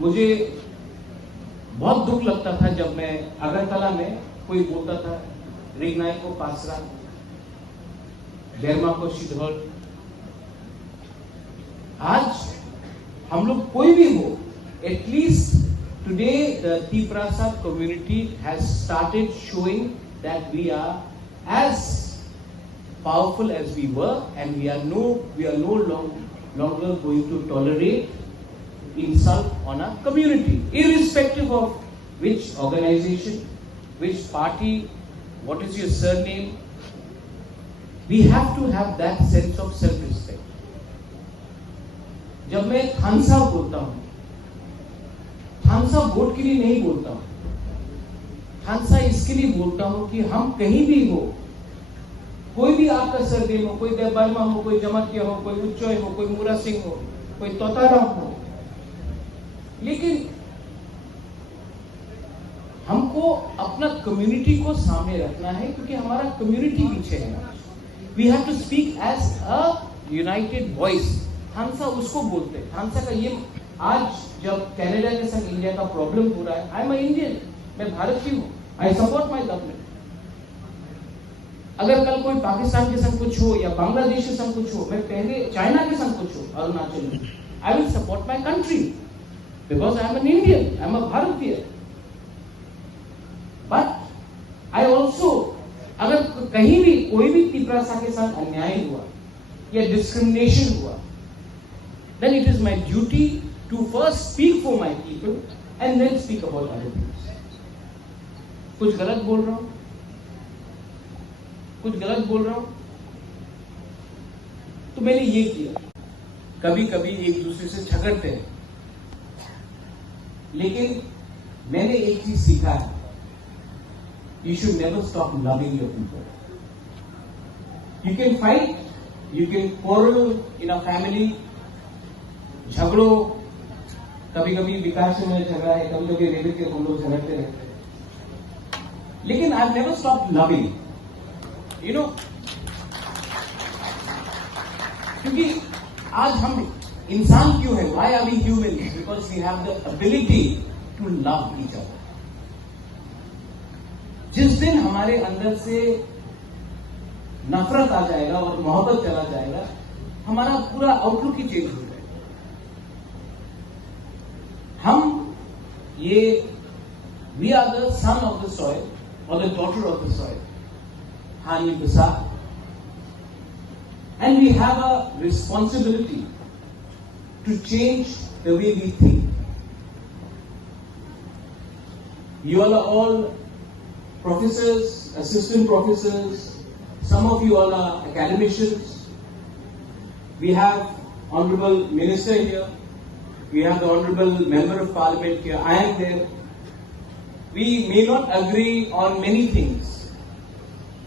मुझे बहुत दुख लगता था जब मैं अगरतला में कोई बोलता था रिगनाई को पासरा, बेरमा को शिधौल। आज हम लोग कोई भी हो, at least today the Tiprasa community has started showing that we are as powerful as we were, and we are no longer going to tolerate insult on our community, irrespective of which organization, which party, what is your surname. We have to have that sense of self-respect. जब मैं खानसा बोलता हूं, खानसा vote के लिए नहीं बोलता हूं, खानसा इसके लिए बोलता हूं कि हम कहीं भी हो, कोई भी आपका सरनेम हो, कोई देवबर्मा हो, कोई जमातिया हो, कोई उच्चोय हो, कोई मूरा सिंह हो, कोई तोताराम हो, लेकिन हमको अपना कम्युनिटी को सामने रखना है, क्योंकि हमारा कम्युनिटी पीछे है। We have to speak as a united voice. खानसा उसको बोलते हैं। खानसा का ये आज जब कनाडा के संग इंडिया का प्रॉब्लम हो रहा है, आई एम अ इंडियन, मैं भारतीय हूं, आई सपोर्ट माई गवर्नमेंट। अगर कल कोई पाकिस्तान के संग कुछ हो या बांग्लादेश के संग कुछ हो, मैं पहले चाइना के संग कुछ हो, अरुणाचल में, I will support my country because I am an Indian, I am a भारतीय। बट आई ऑल्सो, अगर कहीं भी कोई भी तिप्रासा के साथ अन्याय हुआ या डिस्क्रिमिनेशन हुआ, then it is my duty to first speak for my people and then speak about other things. कुछ गलत बोल रहा हूं, कुछ गलत बोल रहा हूं, तो मैंने ये किया। कभी कभी एक दूसरे से झगड़ते हैं, लेकिन मैंने एक चीज सीखा है, you should never stop loving your people. You can fight, you can quarrel in a family, झगड़ो, कभी कभी विकास से मेरे झगड़ा है, कभी कभी रेबित के हम लोग झगड़ते रहते हैं, लेकिन I never stop loving, you know, क्योंकि आज हम इंसान क्यों है, why are we human, because we have the ability to love each other. जिस दिन हमारे अंदर से नफरत आ जाएगा और मोहब्बत चला जाएगा, हमारा पूरा आउटलुक ही चेंज हो जाएगा। हम ये we are the son of the soil और the daughter of the soil, Hani Prasad, and we have a responsibility to change the way we think. You all are all professors, assistant professors, some of you all are academicians. We have Honorable Minister here, we have the Honorable Member of Parliament here, I am there. We may not agree on many things,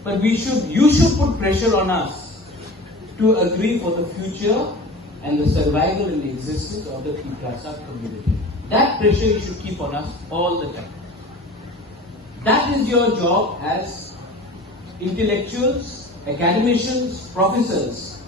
but you should put pressure on us to agree for the future and the survival and the existence of the Tiprasa community. That pressure you should keep on us all the time. That is your job as intellectuals, academicians, professors.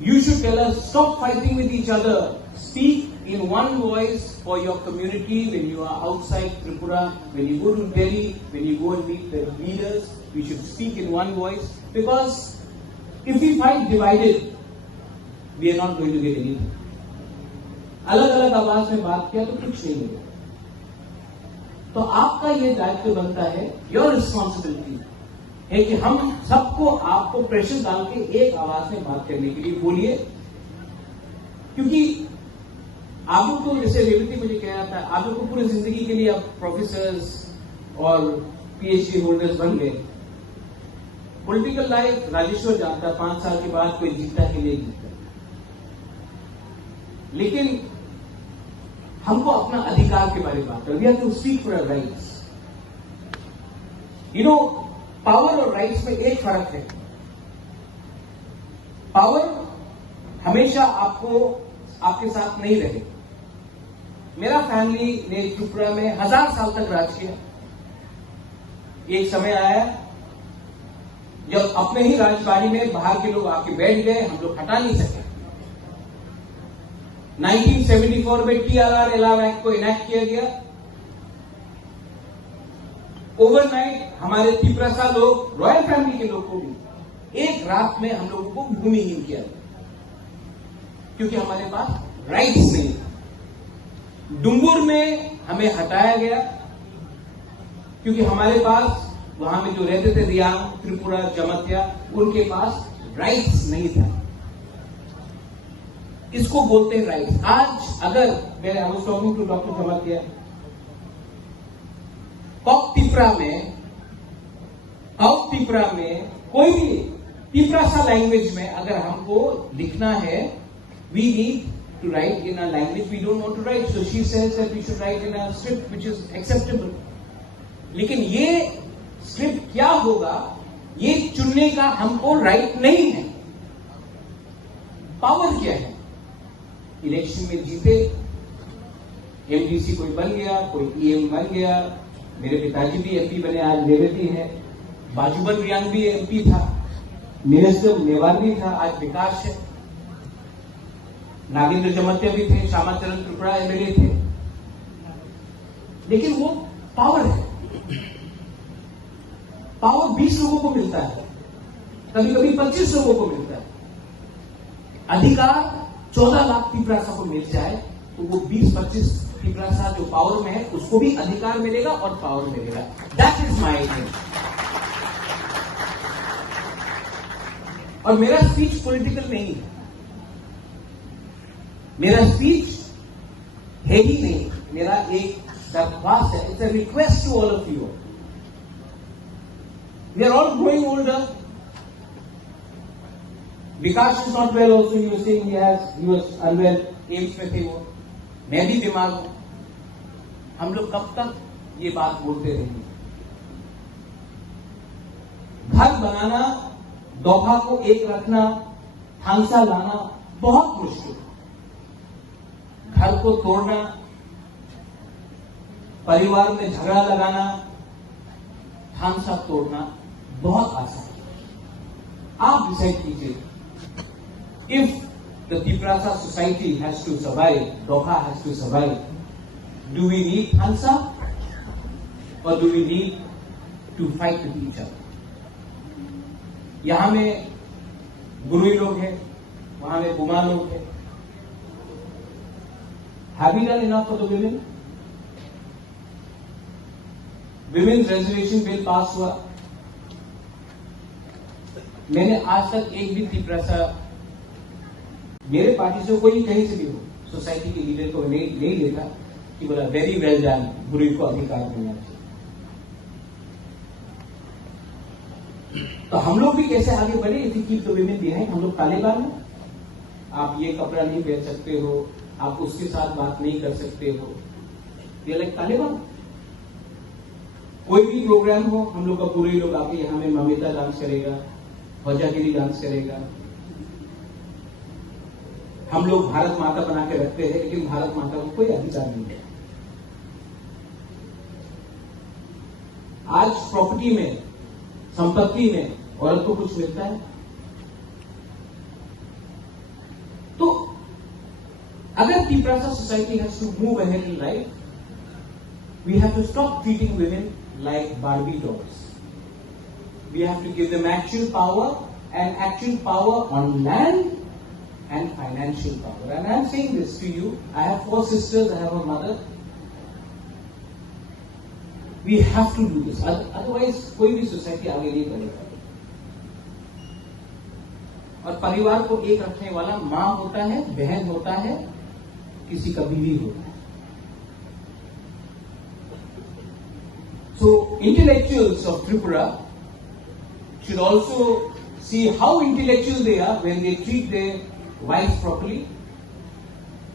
You should tell us, stop fighting with each other. Speak in one voice for your community when you are outside Tripura, when you go to Delhi, when you go and meet the leaders. We should speak in one voice, because if we fight divided, we are not going to get anything. अलग अलग आवाज में बात किया तो कुछ नहीं मिलेगा। तो आपका ये दायित्व बनता है, योर रिस्पॉन्सिबिलिटी है कि हम सबको आपको प्रेशर डाल के एक आवाज में बात करने के लिए बोलिए, क्योंकि आप लोग तो, जैसे रेवती मुझे कह रहा था, आप लोग को पूरी जिंदगी के लिए आप प्रोफेसर्स और पीएचडी होल्डर्स बन गए। पॉलिटिकल लाइफ राजेश्वर जानता, 5 साल के बाद कोई जीतता के लिए जीतता, लेकिन हमको अपना अधिकार के बारे में बात करें। We have to speak for our rights. You know, power और राइट्स में एक फर्क है। पावर हमेशा आपके साथ नहीं रहे। मेरा फैमिली ने त्रिपुरा में 1000 साल तक राज किया। एक समय आया जब अपने ही राजबाड़ी में बाहर के लोग आके बैठ गए, हम लोग हटा नहीं सके। 1974 में TRR LR एक्ट को इनैक्ट किया गया। ओवरनाइट हमारे तिपरासा लोग, रॉयल फैमिली के लोग को भी एक रात में हम लोगों को भूमिहीन किया गया, क्योंकि हमारे पास राइट्स नहीं था। डुंगुर में हमें हटाया गया क्योंकि हमारे पास वहां में जो रहते थे रियांग, त्रिपुरा, जमत्या, उनके पास राइट्स नहीं था। इसको बोलते हैं राइट्स। आज अगर मैं I was talking to doctor Jamatia, कॉक तिपरा में कोई भी तिपरासा लैंग्वेज में अगर हमको लिखना है, we need to write in a language we don't want to write, so she says that we should write in a script which is acceptable. लेकिन ये स्क्रिप्ट क्या होगा, ये चुनने का हमको राइट नहीं है। पावर क्या है? इलेक्शन में जीते, एमडीसी कोई बन गया, कोई ईएम बन गया, मेरे पिताजी भी एमपी बने, आज रेवती है, बाजूबन रियांग भी एमपी था, मिनिस्टर मेवार भी था, आज विकास है, नागेंद्र जमत्या भी थे, श्यामाचरण त्रिपुरा एमएलए थे। लेकिन वो पावर है, पावर 20 लोगों को मिलता है, कभी कभी 25 लोगों को मिलता है। अधिकार 14 लाख तिपरासा को मिल जाए तो वो 20-25 तिपरासा जो पावर में है उसको भी अधिकार मिलेगा और पावर मिलेगा। That is my thing. और मेरा स्पीच पॉलिटिकल नहीं है, मेरा स्पीच है ही नहीं, मेरा एक दरख्वास्त है, it's a request to all of you. We are all growing older. Vikas is not well also, you were saying he was unwell, AIIMS में थे वो, मैं भी बीमार हूं। हम लोग कब तक ये बात बोलते रहेंगे? घर बनाना, दोहा को एक रखना, हांसा लाना बहुत मुश्किल है। घर को तोड़ना, परिवार में झगड़ा लगाना, हांसा तोड़ना बहुत आसान है। आप डिसाइड कीजिए। If the Tiprasa society has to survive, Doha has to survive, do we need Hansa or do we need to fight with each other? यहां में गुरुई लोग हैं, वहां में बुमा लोग हैं। Have we done enough for the women? Women's reservation bill पास हुआ। मैंने आज तक एक भी तिपरासा, मेरे पार्टी से कोई कहीं से भी हो, सोसाइटी के लीडर को नहीं लेता कि बोला वेरी वेल डन, गुरु को अधिकार मिलना चाहिए। तो हम लोग भी कैसे आगे बढ़े? If you keep the women behind, हम लोग तालिबान हैं। आप ये कपड़ा नहीं पहन सकते हो, आप उसके साथ बात नहीं कर सकते हो, ये लाइक तालिबान। कोई भी प्रोग्राम हो, हम लोग का पूरे लोग आके यहां में ममिता डांस करेगा, वजागिरी डांस करेगा। हम लोग भारत माता बना के रखते हैं, लेकिन भारत माता को कोई अधिकार नहीं है। आज प्रॉपर्टी में, संपत्ति में औरत को कुछ मिलता है? तो अगर Tiprasa society has to move ahead in life, we have to stop treating women like Barbie dolls. We have to give them actual power, and actual power on land and financial power. And I am saying this to you. I have 4 sisters, I have a mother. We have to do this. Otherwise, कोई भी society आगे नहीं बढ़ेगा। और परिवार को एक रखने वाला मां होता है, बहन होता है, किसी का बीवी होता है। So, intellectuals of Tripura should also see how intellectual they are when they treat their wives properly,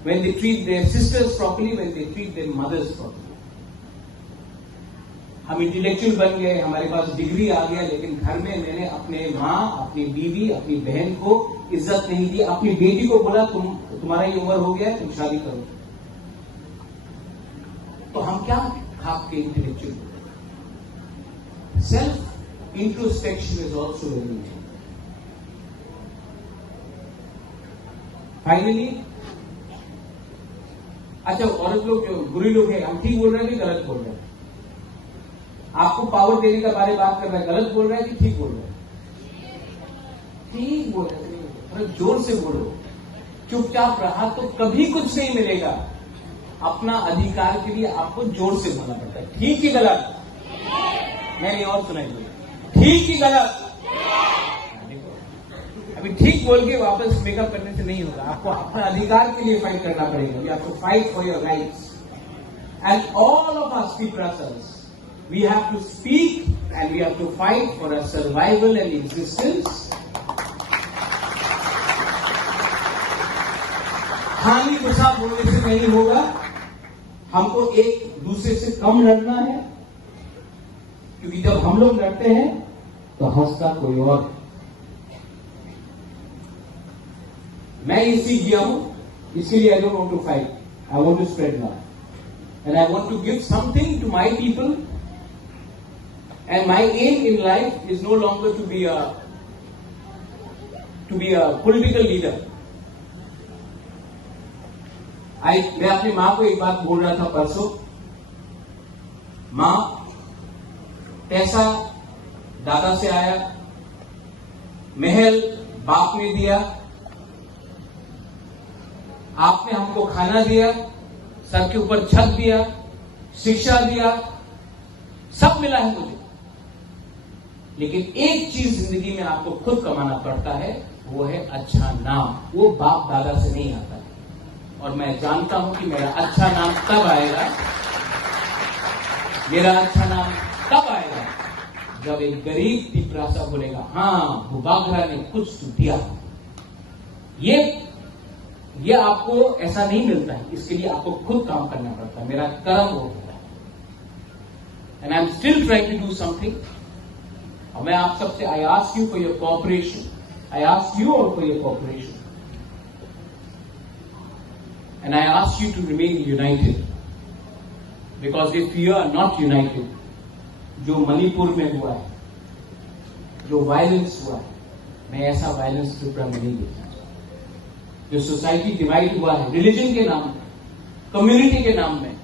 when they treat their sisters properly, when they treat their mothers properly. हम इंटेलेक्चुअल बन गए, हमारे पास डिग्री आ गया, लेकिन घर में मैंने अपने माँ, अपनी बीवी, अपनी बहन को इज्जत नहीं दी। अपनी बेटी को बोला तुम्हारा ये उम्र हो गया, तुम शादी करो। तो हम क्या खाप के intellectual? Self introspection is also very important. Finally, अच्छा, औरत लोग जो बुरी लोग हैं, हम ठीक बोल रहे हैं कि गलत बोल रहे हैं? आपको पावर देने के बारे में बात कर रहे हैं, गलत बोल रहे हैं कि ठीक बोल रहे हैं? ठीक बोल रहे हैं। थोड़ा जोर से बोलो। चुपचाप रहा तो कभी कुछ नहीं मिलेगा। अपना अधिकार के लिए आपको जोर से बोलना पड़ता है। ठीक कि गलत? मैंने और सुनाई बोला, ठीक कि गलत? अभी ठीक बोल के वापस मेकअप करने से नहीं होगा। आपको अपना अधिकार के लिए फाइट करना पड़ेगा। You have to fight for your rights. And all of us peoples, we have to speak and we have to fight for a survival and existence. खाली गुस्सा बोलने से नहीं होगा। हमको एक दूसरे से कम लड़ना है, क्योंकि जब हम लोग लड़ते हैं तो हंसता कोई और। मैं ये सीख गया हूं, इसके लिए I don't want to fight, I want to spread love and I want to give something to my people. And my aim in life is no longer to be a political leader. मैं अपनी मां को एक बात बोल रहा था परसों। मां, पैसा दादा से आया, महल बाप ने दिया, आपने हमको खाना दिया, सर के ऊपर छत दिया, शिक्षा दिया, सब मिला है मुझे। लेकिन एक चीज जिंदगी में आपको खुद कमाना पड़ता है, वो है अच्छा नाम। वो बाप दादा से नहीं आता है। और मैं जानता हूं कि मेरा अच्छा नाम तब आएगा, मेरा अच्छा नाम तब आएगा जब एक गरीब पिपरासा बोलेगा, हाँ भूबाघरा ने कुछ तो दिया। ये आपको ऐसा नहीं मिलता है, इसके लिए आपको खुद काम करना पड़ता है। मेरा कर्म हो गया and I am still trying to do something. और मैं आप सबसे, I ask you for your cooperation, I ask you all for your cooperation, and I ask you to remain united, because if you are not united, जो मणिपुर में हुआ है, जो violence हुआ है, मैं ऐसा वायलेंस त्रिपुरा में नहीं देखना चाहता। जो सोसाइटी डिवाइड हुआ है रिलीजन के नाम में, कम्युनिटी के नाम में,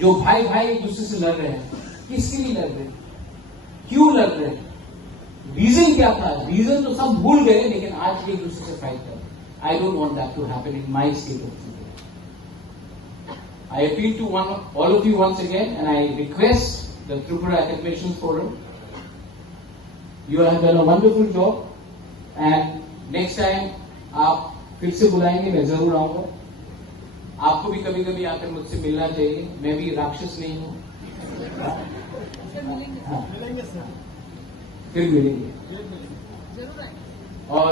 जो भाई भाई एक दूसरे से लड़ रहे हैं, किसके लिए लड़ रहे हैं, क्यों लड़ रहे हैं, रीजन क्या था? रीजन तो सब भूल गए, लेकिन आज एक दूसरे से फाइट कर रहे हैं। I don't want that to happen in my state of Tripura. I appeal to all of you once again, and I request the Tripura Academicians Forum. You have done a wonderful job, and next time आप फिर से बुलाएंगे, मैं जरूर आऊंगा। आपको भी कभी कभी आकर मुझसे मिलना चाहिए, मैं भी राक्षस नहीं हूं। फिर मिलेंगे और